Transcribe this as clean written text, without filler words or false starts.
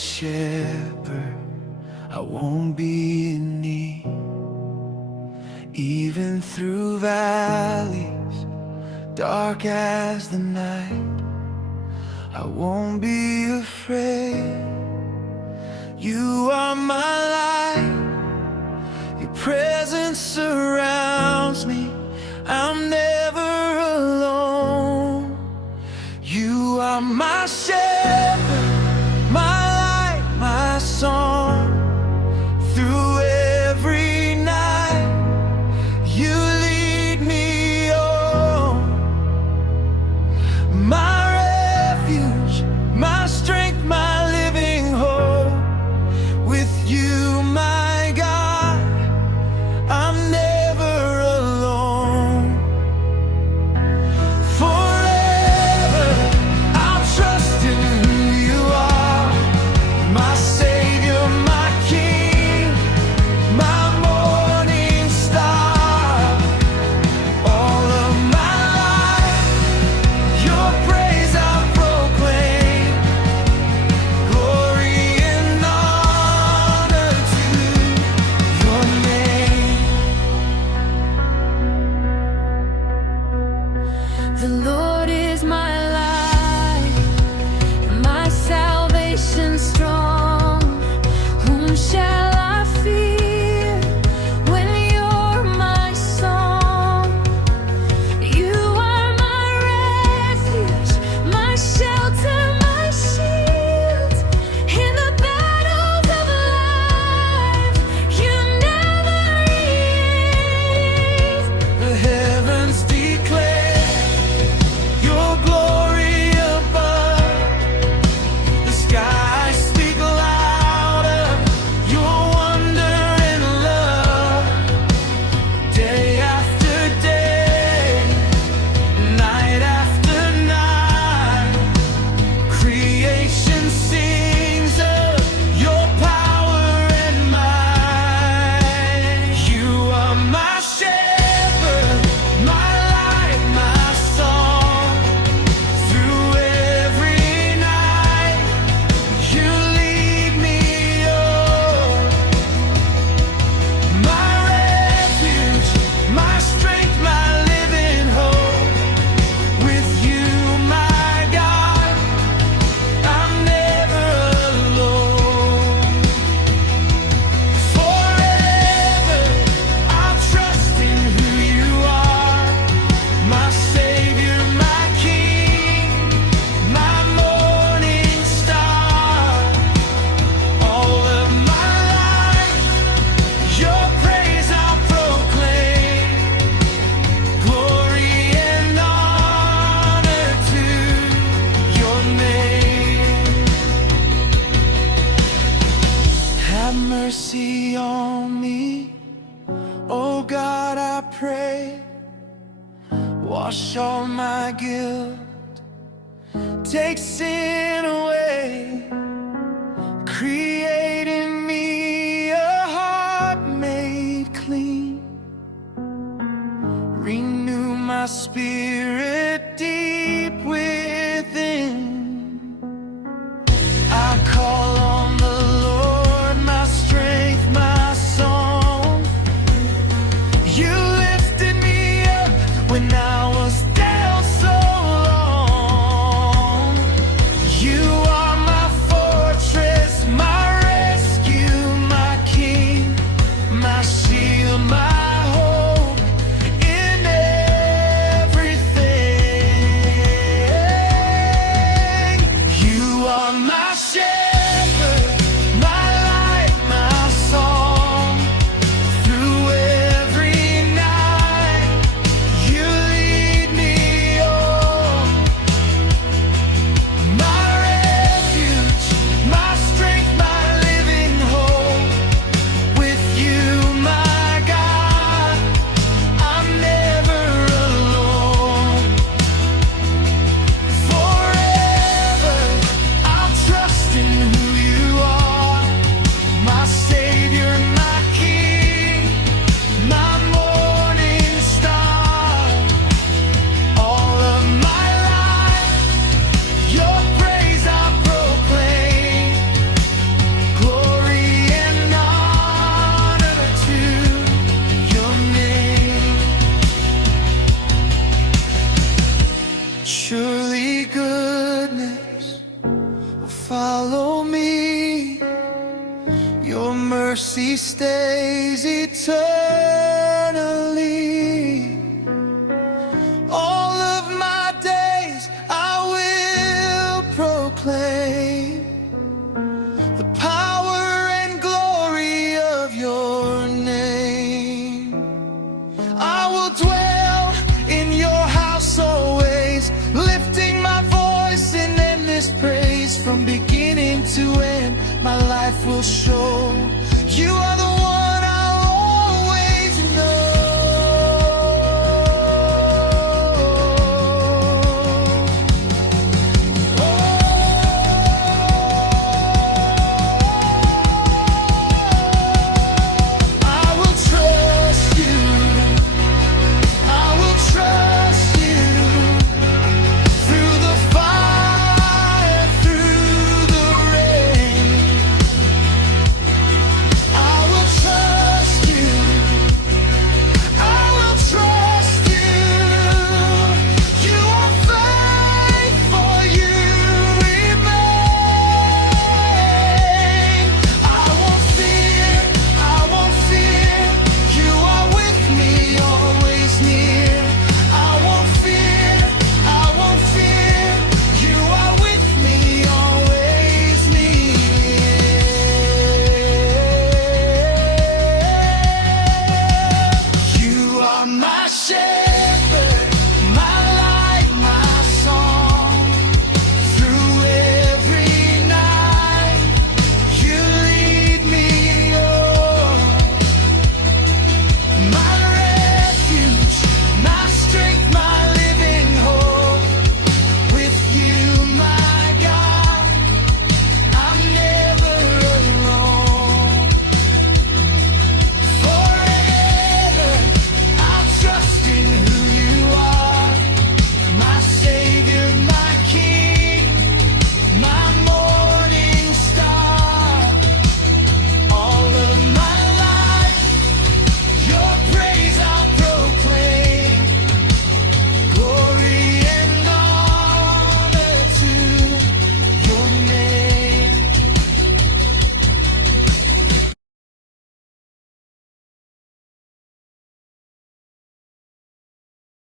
shepherd, I won't be in need. Even through valleys dark as the night, I won't be afraid. You are my light, your presence surrounds me. I'm never alone. You are my shepherd, my light, my song. Through every night, you lead me on. My refuge, my strength, my living hope. With you, my God, I'm never alone. Forever, I'll trust in who you are. My Savior, my King, my morning star. All of my life, your praise I'll proclaim. Glory and honor to your name. The Lord is my light, my salvation strong. Whom shall I fear when you're my song? You are my refuge, my shelter, my shield. In the battles of life, you never leave. The heavens declare your glory above. The skies speak louder your wonder and love. Day after day, night after night, creation sings of your power and might. You are my shepherd, my light, my song. Through every night, you lead me on. My refuge, my strength, my living hope. With you, my God, I'm never alone. Forever, I'll trust in who you are. My Savior, my King, my morning star. All of my life, your praise I'll proclaim. Glory and honor to your name. Have mercy on me, oh God, I pray. Wash all my guilt, take sin away. Create in me a heart made clean. Renew my spirit deep within. I call on the Lord, my strength, my song. You lifted me up when I was down so long. You are my fortress, my rescue, my King, my shield, my hope in everything. Your mercy stays eternal.